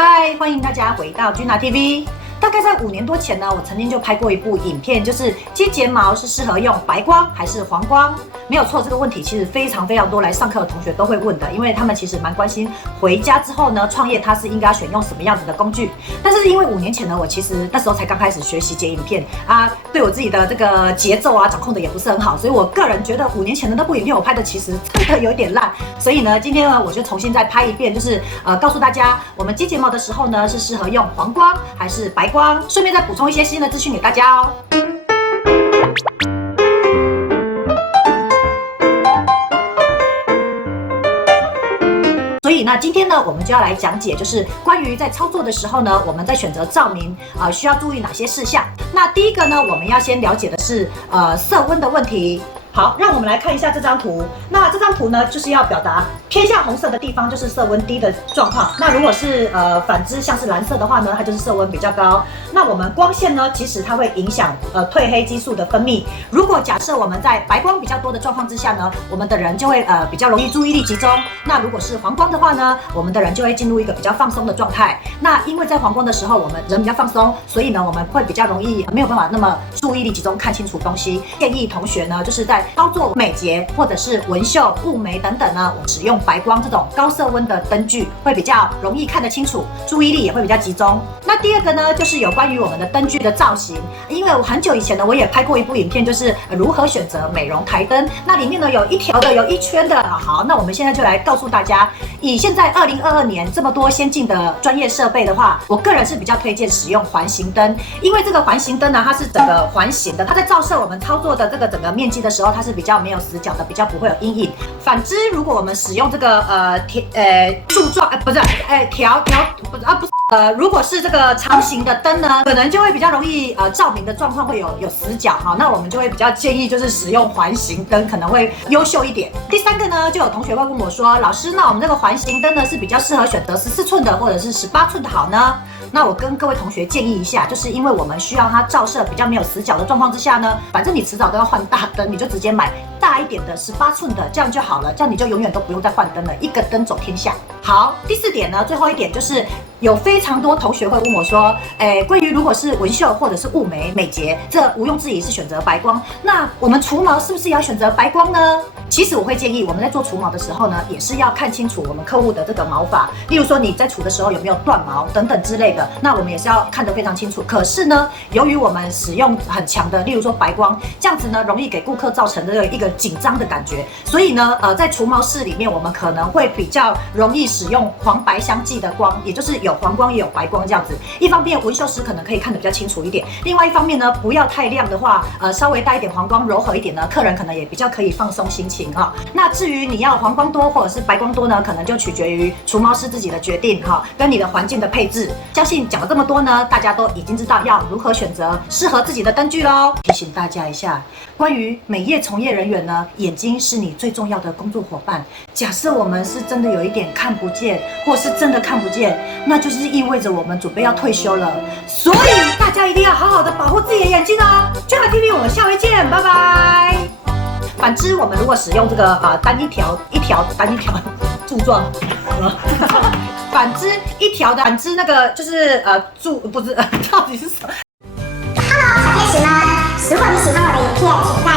嗨，欢迎大家回到 Gina TV。大概在5年多前呢，我曾经就拍过一部影片，就是接睫毛是适合用白光还是黄光？没有错，这个问题其实非常多来上课的同学都会问的，因为他们其实蛮关心回家之后呢，创业他是应该选用什么样子的工具。但是因为5年前呢，我其实那时候才刚开始学习剪影片啊，对我自己的这个节奏啊掌控的也不是很好，所以我个人觉得5年前的那部影片我拍的其实真的有点烂。所以呢，今天呢我就重新再拍一遍，就是告诉大家我们接睫毛的时候呢是适合用黄光还是白光，顺便再补充一些新的资讯给大家哦。所以呢，今天呢，我们就要来讲解，就是关于在操作的时候呢，我们在选择照明需要注意哪些事项。那第一个呢，我们要先了解的是色温的问题。好，让我们来看一下这张图。那这张图呢，就是要表达偏向红色的地方就是色温低的状况。那如果是反之像是蓝色的话呢，它就是色温比较高。那我们光线呢，其实它会影响褪黑激素的分泌。如果假设我们在白光比较多的状况之下呢，我们的人就会比较容易注意力集中。那如果是黄光的话呢，我们的人就会进入一个比较放松的状态。那因为在黄光的时候，我们人比较放松，所以呢，我们会比较容易没有办法那么注意力集中看清楚东西。建议同学呢，就是在操作美睫或者是纹绣、雾眉等等呢，我使用白光这种高色温的灯具，会比较容易看得清楚，注意力也会比较集中。那第二个呢，就是有关于我们的灯具的造型，因为我很久以前呢，我也拍过一部影片，就是如何选择美容台灯，那里面呢有一条的，有一圈的。好，那我们现在就来告诉大家，以现在2022年这么多先进的专业设备的话，我个人是比较推荐使用环形灯，因为这个环形灯呢，它是整个环形的，它在照射我们操作的这个整个面积的时候，它是比较没有死角的，比较不会有阴影。反之，如果我们使用这个柱状不是如果是这个长形的灯呢，可能就会比较容易照明的状况会有死角哈，那我们就会比较建议就是使用环形灯，可能会优秀一点。第三个呢，就有同学会问我说，老师，那我们这个环形灯呢是比较适合选择14寸的或者是18寸的好呢？那我跟各位同学建议一下，就是因为我们需要它照射比较没有死角的状况之下呢，反正你迟早都要换大灯，你就直接买大一点的18寸的，这样就好了，这样你就永远都不用再换灯了，一个灯走天下。好，第4点呢，最后一点就是有非常多同学会问我说，关于如果是纹绣或者是雾眉、美睫，这毋庸置疑是选择白光。那我们除毛是不是也要选择白光呢？其实我会建议我们在做除毛的时候呢，也是要看清楚我们客户的这个毛发，例如说你在除的时候有没有断毛等等之类的，那我们也是要看得非常清楚。可是呢，由于我们使用很强的，例如说白光，这样子呢容易给顾客造成这个一个紧张的感觉，所以呢，在除毛室里面我们可能会比较容易使用黄白相忌的光，也就是有黄光也有白光这样子。一方面纹绣师可能可以看得比较清楚一点，另外一方面呢，不要太亮的话，稍微带一点黄光柔和一点呢，客人可能也比较可以放松心情哈。那至于你要黄光多或者是白光多呢，可能就取决于除毛师自己的决定哈，跟你的环境的配置。相信讲了这么多呢，大家都已经知道要如何选择适合自己的灯具喽。提醒大家一下，关于美业从业人员呢，眼睛是你最重要的工作伙伴。假设我们是真的有一点看不见，或是真的看不见，那就是意味着我们准备要退休了。所以大家一定要好好的保护自己的眼睛哦。Gina TV，我们下回见，拜拜。反之，我们如果使用这个单一条柱状，反之那个就是不是到底是什么 ？Hello，小天使们，如果你喜欢我的影片，请